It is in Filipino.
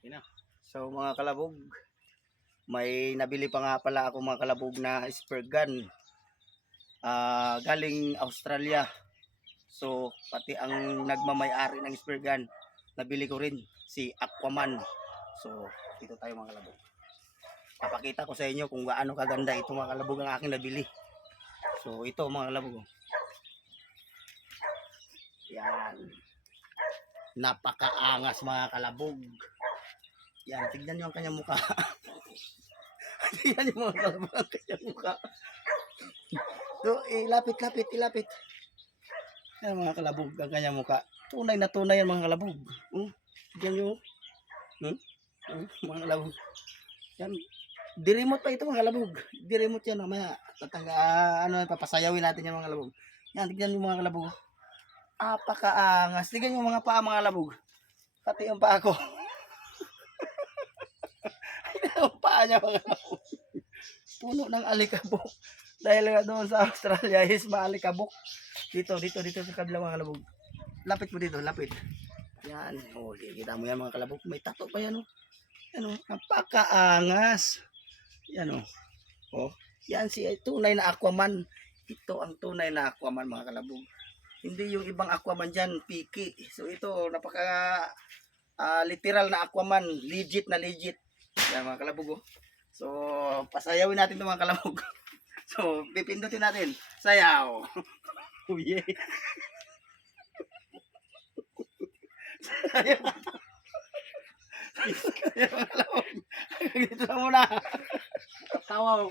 Yun na. So mga kalabog, may nabili pa nga pala ako mga kalabog na spear gun. Galing Australia. So pati ang nagmamay-ari ng spear gun, nabili ko rin, si Aquaman. So dito tayo mga kalabog. Papakita ko sa inyo kung gaano kaganda ito mga kalabog ang aking nabili. So ito mga kalabog. Yan. Napakaangas mga kalabog. Yan, tignan nyo ang kanyang mukha. Tignan nyo mga kalabog ang kanyang mukha. So, ilapit. Yan mga kalabog ang kanyang mukha. Tunay na tunay yan mga kalabog. Tignan nyo. Mga kalabog. Yan. Di-remote pa ito mga kalabog. Di-remote yan mamaya. Papasayawin natin yan mga kalabog. Yan, tignan nyo mga kalabog. Apakaangas. Tignan nyo mga paa mga kalabog. Pati yung paa ko. Ang paa niya mga kalabog. Puno ng alikabok. Dahil nga doon sa Australia is maalikabok. Dito sa kabila mga kalabog. Lapit mo dito, lapit. Yan. Oh, kita mo yan mga kalabog. May tato pa yan oh. Yan oh, napakaangas. Yan oh. Oh, yan si tunay na Aquaman. Ito ang tunay na Aquaman mga kalabog. Hindi yung ibang Aquaman dyan, piki. So ito, napaka literal na Aquaman. Legit na legit. Yan mga kalabog oh. So, pasayawin natin ito mga kalabog. So, pipindutin natin. Sayaw. Oh yeah. Sayaw. Sayaw mga kalabog. Dito na muna. Tawaw.